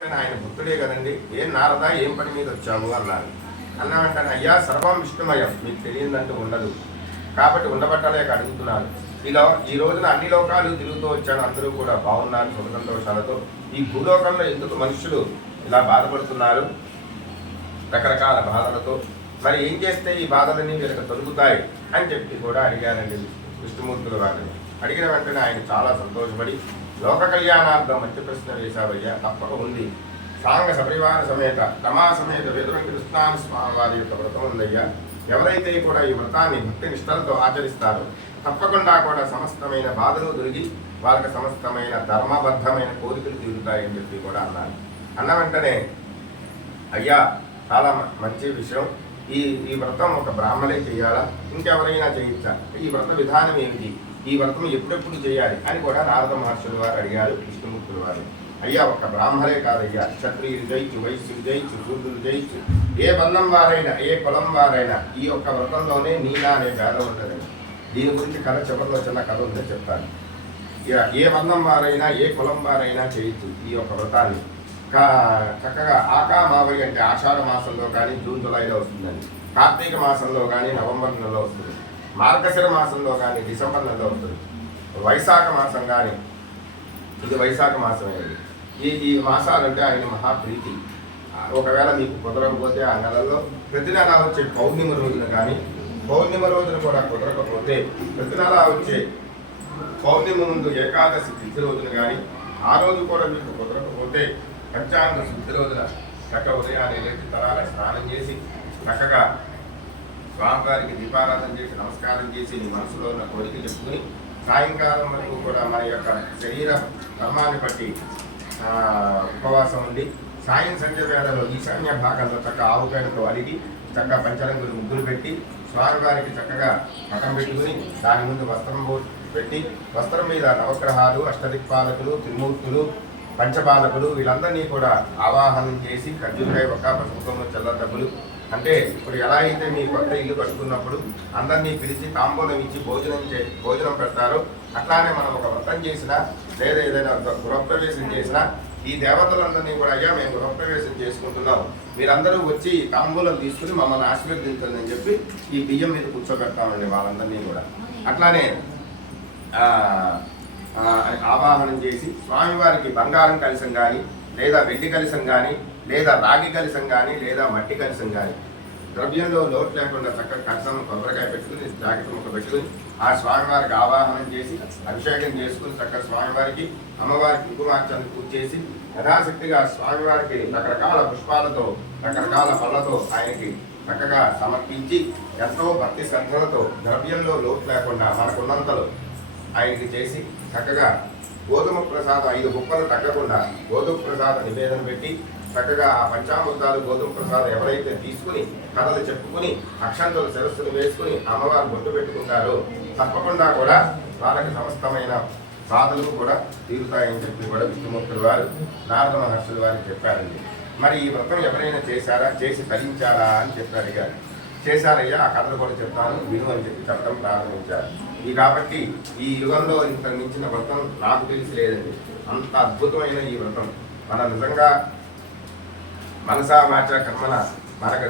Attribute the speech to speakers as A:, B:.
A: ఆయన భక్తుడే కదండి. ఏం నారదా ఏం పని మీద వచ్చావు అన్నారు. అన్న వెంటనే అయ్యా సర్వం విష్ణుమయం. మీకు తెలియదంటూ ఉండదు. కాబట్టి ఉండబట్టలేక అడుగుతున్నారు. ఇలా ఈ రోజున అన్ని లోకాలు తిరుగుతూ వచ్చాను. అందరూ కూడా బాగున్నారు సుఖ సంతోషాలతో. ఈ భూలోకంలో ఎందుకు మనుషులు ఇలా బాధపడుతున్నారు? రకరకాల బాధలతో. మరి ఏం చేస్తే ఈ బాధలన్నీ వీళ్ళకి తొలుగుతాయి అని చెప్పి కూడా అడిగానండి విష్ణుమూర్తుల వారిని. అడిగిన వెంటనే ఆయన చాలా సంతోషపడి లోక కళ్యాణార్థం మంచి ప్రశ్న వేశావయ్యా తప్పక ఉంది. సాంగ సపరివార సమేత రమా సమేత వేదురంగి కృష్ణాన స్వామి వారి యొక్క వ్రతం ఉందయ్యా. ఎవరైతే కూడా ఈ వ్రతాన్ని భక్తి నిష్టలతో ఆచరిస్తారో తప్పకుండా కూడా సమస్తమైన బాధలు దొరికి వాళ్ళకి సమస్తమైన ధర్మబద్ధమైన కోరికలు తీరుతాయని చెప్పి కూడా అన్నారు. అన్న వెంటనే అయ్యా చాలా మంచి విషయం. ఈ ఈ వ్రతం ఒక బ్రాహ్మణే చేయాలా? ఇంకెవరైనా చేయించాలి ఈ వ్రత విధానం ఏమిటి? ఈ వ్రతం ఎప్పుడెప్పుడు చేయాలి? అని కూడా నారద మహర్షుల వారు అడిగారు కృష్ణమూర్తుల వారు. అయ్యా ఒక బ్రాహ్మణే కాదయ్యా. క్షత్రియులు జయించు వైశ్యులు జయించు శూద్రులు జయించు. ఏ బంధం వారైనా ఏ కులం వారైనా ఈ యొక్క వ్రతంలోనే నీలా అనే భేదం ఉంటుందండి దీని గురించి కథ చివరిలో చిన్న కథ ఉందని చెప్తాను. ఇక ఏ బంధం వారైనా ఏ కులం వారైనా చేయొచ్చు ఈ యొక్క వ్రతాన్ని. కా- చక్కగా ఆకా మావయ్య అంటే ఆషాఢ మాసంలో కానీ జూన్ జూలైలో వస్తుందండి. కార్తీక మాసంలో కానీ నవంబర్ నెలలో వస్తుంది. మార్గశిర మాసంలో కానీ డిసెంబర్ నెలలో వస్తుంది వైశాఖ మాసం కానీ ఇది వైశాఖ మాసమే అండి ఈ ఈ మాసాలంటే ఆయన మహాప్రీతి. ఒకవేళ మీకు కుదరకపోతే ఆ నెలలో ప్రతి నెల వచ్చే పౌర్ణిమ రోజున కానీ పౌర్ణిమ రోజున కూడా కుదరకపోతే ప్రతి నెల వచ్చే పౌర్ణిమ ముందు ఏకాదశి తిథి రోజున కానీ ఆ రోజు కూడా మీకు కుదరకపోతే పంచాంగ శుద్ధి రోజున చక్క ఉదయాన్నే లేచి తరాల స్నానం చేసి చక్కగా స్వామివారికి దీపారాధన చేసి నమస్కారం చేసి నీ మనసులో ఉన్న కోరిక చెప్పుకుని సాయంకాలం వరకు కూడా మన యొక్క శరీర ధర్మాన్ని బట్టి ఉపవాసం ఉంది సాయం సంధ్య వేళలో ఈశాన్య భాగంలో చక్క ఆవుపేడతో అడిగి చక్కగా పంచరంగులు ముగ్గులు పెట్టి స్వామివారికి చక్కగా పటం పెట్టుకుని దాని ముందు వస్త్రం పెట్టి వస్త్రం మీద నవగ్రహాలు అష్టదిక్పాలకులు త్రిమూర్తులు పంచపాలకులు వీళ్ళందరినీ కూడా ఆవాహనం చేసి ఖర్జూరాయ ఒక్క పసుపుకొమ్మ చల్ల డబ్బులు అంటే ఇప్పుడు ఎలా అయితే మీ కొత్త ఇల్లు కట్టుకున్నప్పుడు అందరినీ పిలిచి తాంబూలం ఇచ్చి భోజనం చే భోజనం పెడతారో అట్లానే మనం ఒక వ్రతం చేసినా లేదా ఏదైనా గృహప్రవేశం చేసినా ఈ దేవతలందరినీ కూడా అయ్యా మేము గృహప్రవేశం చేసుకుంటున్నాం. మీరందరూ వచ్చి తాంబూలం తీసుకుని మమ్మల్ని ఆశీర్వదించండి చెప్పి ఈ బియ్యం మీద కూర్చోబెడతామండి వాళ్ళందరినీ కూడా. అట్లానే ఆవాహనం చేసి స్వామివారికి బంగారం కలిసం కానీ లేదా వెండి కలిసం కానీ లేదా రాగి కలిసం కానీ లేదా మట్టి కలిసం కానీ ద్రవ్యంలో లోటు లేకుండా చక్కగా కలశం కొబ్బరికాయ పెట్టుకుని జాకెట్ ముక్క పెట్టుకుని ఆ స్వామివారికి ఆవాహనం చేసి అభిషేకం చేసుకుని చక్కగా స్వామివారికి అమ్మవారికి కుంకుమార్చన పూజ చేసి యథాశక్తిగా స్వామివారికి రకరకాల పుష్పాలతో రకరకాల పళ్ళతో ఆయనకి చక్కగా సమర్పించి ఎంతో భక్తి శ్రద్ధలతో ద్రవ్యంలో లోటు లేకుండా మనకున్నంతలో ఆయనకి చేసి చక్కగా గోధుమ ప్రసాదం ఐదు ముక్కలు తగ్గకుండా గోధుమ ప్రసాద నివేదన పెట్టి చక్కగా ఆ పంచామృతాలు గోధుమ ప్రసాదం ఎవరైతే తీసుకుని కథలు చెప్పుకుని అక్షంతలు శిరస్సును వేసుకుని అమ్మవారు గుర్తు పెట్టుకుంటారో తప్పకుండా కూడా వాళ్ళకి సమస్తమైన బాధలు కూడా తీరుతాయని చెప్పి కూడా విష్ణుమూర్తులు వారు నారద మహర్షులు వారు చెప్పారండి. మరి ఈ వ్రతం ఎవరైనా చేశారా? చేసి తరించారా అని చెప్పి అడిగారు చేశారయ్యా ఆ కథలు కూడా చెప్తాను విను అని చెప్పి చెప్పడం ప్రారంభించారు. ఈ కాబట్టి ఈ యుగంలో ఇంత మించిన వ్రతం నాకు తెలిసి లేదండి. అంత అద్భుతమైన ఈ వ్రతం. మన నిజంగా మనసా మాట కర్మన మనకు